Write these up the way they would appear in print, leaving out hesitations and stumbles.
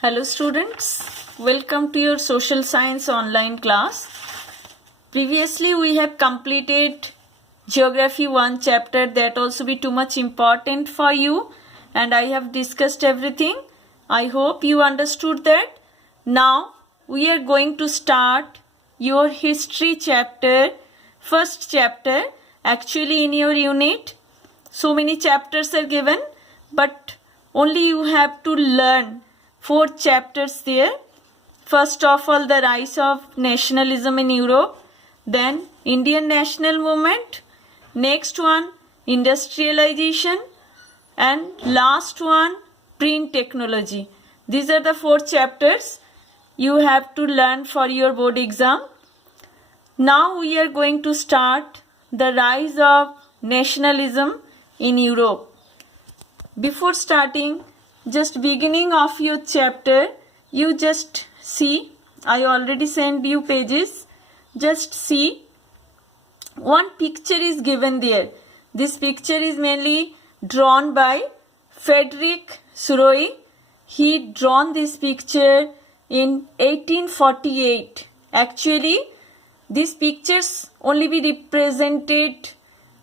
Hello students, welcome to your social science online class. Previously we have completed geography 1 chapter that also be too much important for you and I have discussed everything. I hope you understood that. Now we are going to start your history chapter, first chapter actually in your unit. So many chapters are given but only you have to learn 4 chapters there. First of all, the rise of nationalism in Europe, then Indian national movement, next one industrialization, and last one print technology. These are the 4 chapters you have to learn for your board exam. Now we are going to start the rise of nationalism in Europe. Before starting, just beginning of your chapter, you just see, I already sent you pages, just see one picture is given there. This picture is mainly drawn by Frederick Suroy. He drawn this picture in 1848. Actually, these pictures only be represented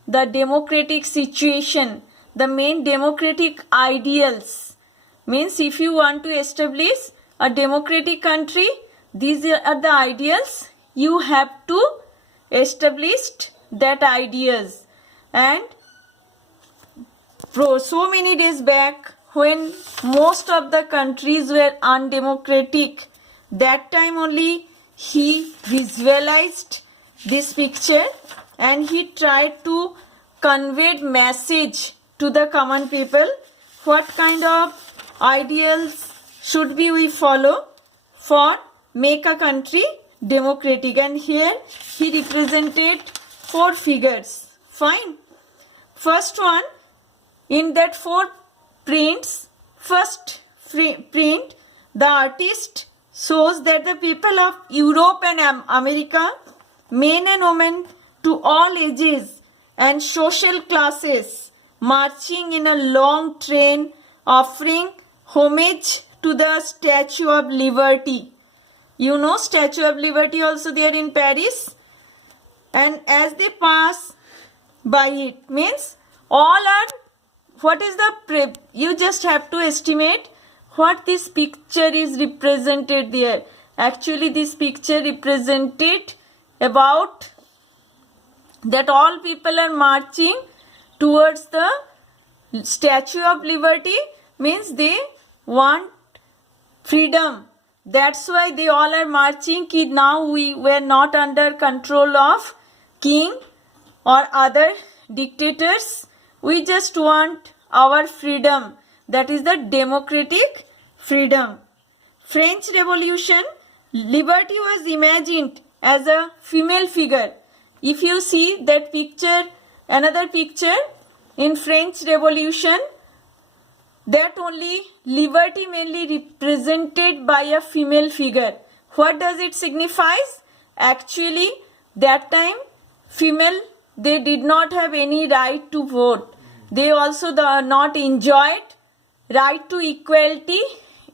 the democratic situation, the main democratic ideals. Means if you want to establish a democratic country, these are the ideals you have to establish that ideas. And so many days back when most of the countries were undemocratic, that time only he visualized this picture and he tried to convey message to the common people what kind of ideals should be we follow for make a country democratic. And here he represented 4 figures. Fine. First one, in that 4 prints, first print, the artist shows that the people of Europe and America, men and women to all ages and social classes, marching in a long train offering homage to the Statue of Liberty. You know Statue of Liberty also there in Paris. And as they pass by it, means all are, what is the, you just have to estimate what this picture is represented there. Actually this picture represented about that all people are marching towards the Statue of Liberty, means they want freedom. That's why they all are marching. Now we were not under control of king or other dictators. We just want our freedom. That is the democratic freedom. French Revolution, liberty was imagined as a female figure. If you see that picture, another picture in French Revolution, that only liberty mainly represented by a female figure. What does it signifies? Actually, that time female, they did not have any right to vote. They also not enjoyed right to equality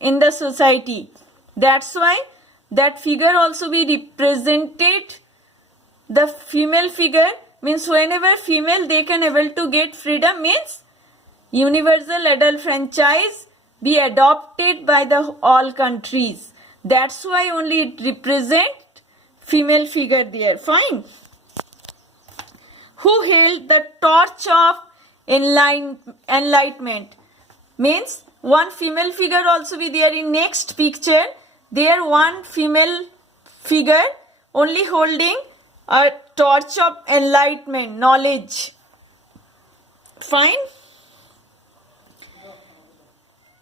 in the society. That's why that figure also be represented. The female figure means whenever female they can able to get freedom, means universal adult franchise be adopted by the all countries. That's why only it represent female figure there. Fine. Who held the torch of enlightenment? Means one female figure also be there in next picture. There one female figure only holding a torch of enlightenment, knowledge. Fine.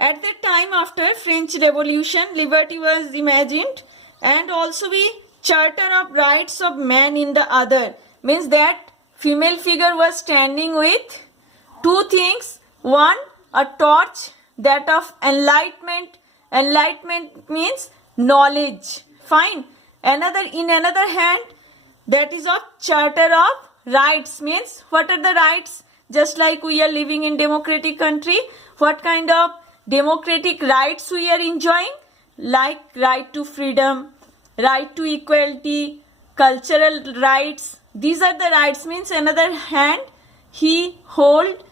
At that time after French Revolution, liberty was imagined and also the Charter of Rights of Man in the other. Means that female figure was standing with 2 things. One, a torch, that of enlightenment. Enlightenment means knowledge. Fine. In another hand, that is of Charter of Rights. Means what are the rights? Just like we are living in democratic country, what kind of democratic rights we are enjoying? like right to freedom, right to equality, cultural rights. These are the rights. Means another hand, he hold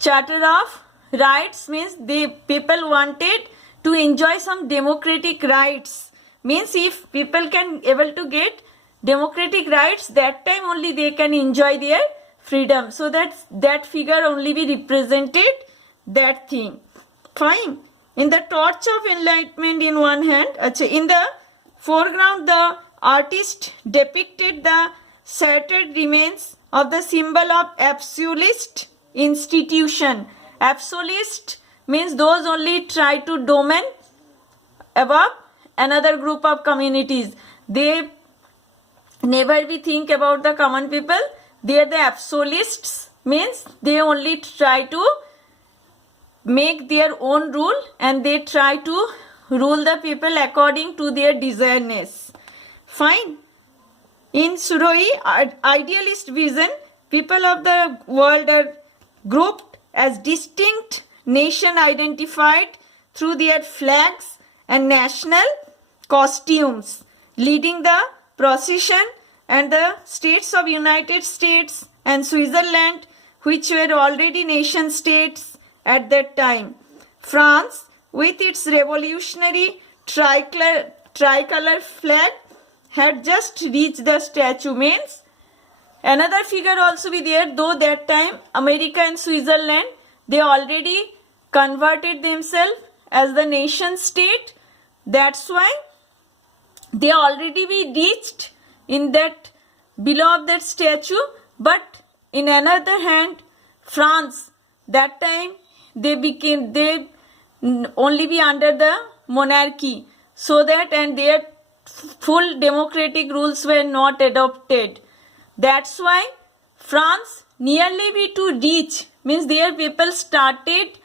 Charter of Rights, means the people wanted to enjoy some democratic rights. Means if people can able to get democratic rights, that time only they can enjoy their freedom. So that figure only be represented that thing. Fine. In the torch of enlightenment in one hand, in the foreground the artist depicted the shattered remains of the symbol of absolutist institution. Absolutist means those only try to domain above another group of communities. They never be think about the common people. They are the absolutists, means they only try to make their own rule and they try to rule the people according to their desiredness. Fine. In Suroi idealist vision, people of the world are grouped as distinct nation identified through their flags and national costumes, leading the procession, and the states of United States and Switzerland, which were already nation states at that time. France, with its revolutionary tricolor flag, had just reached the statue. Means another figure also be there, though that time America and Switzerland, they already converted themselves as the nation state. That's why they already be reached in that below of that statue. But in another hand, France, that time they only be under the monarchy, so that and their full democratic rules were not adopted. That's why France nearly be to reach, means their people started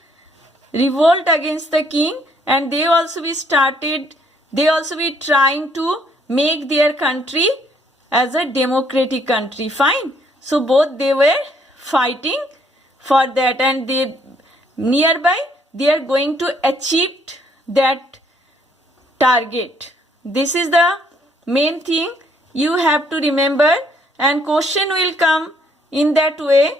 revolt against the king, and they also be trying to make their country as a democratic country. Fine. So both they were fighting for that, and they nearby they are going to achieve that target. This is the main thing you have to remember, and question will come in that way,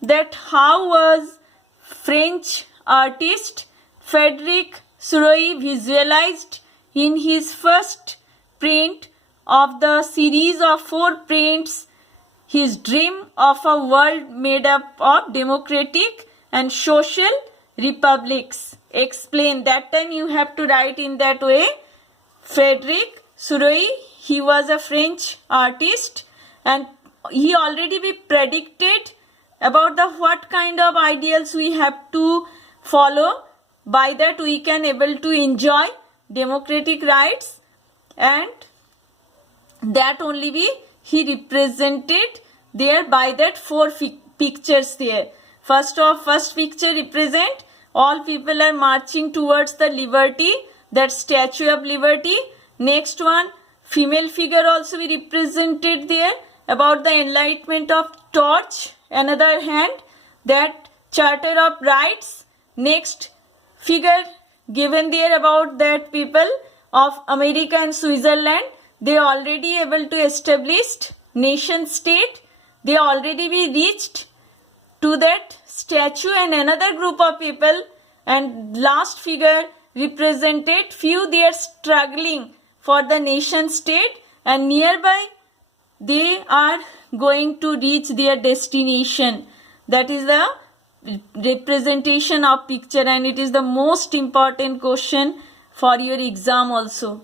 that how was French artist Frederic Suroi visualized in his first print of the series of 4 prints his dream of a world made up of democratic and social republics. Explain. That time you have to write in that way. Frederic Suroi, he was a French artist, and he already be predicted about the what kind of ideals we have to follow. By that we can able to enjoy democratic rights, and that only be he represented there by that 4 pictures there. First picture represent all people are marching towards the liberty, that Statue of Liberty. Next one, female figure also be represented there about the enlightenment of torch. Another hand, that Charter of Rights. Next figure given there about that people of America and Switzerland, they already able to establish nation state. They already be reached to that statue, and another group of people, and last figure represented few they are struggling for the nation state, and nearby they are going to reach their destination. That is the representation of picture, and it is the most important question for your exam also.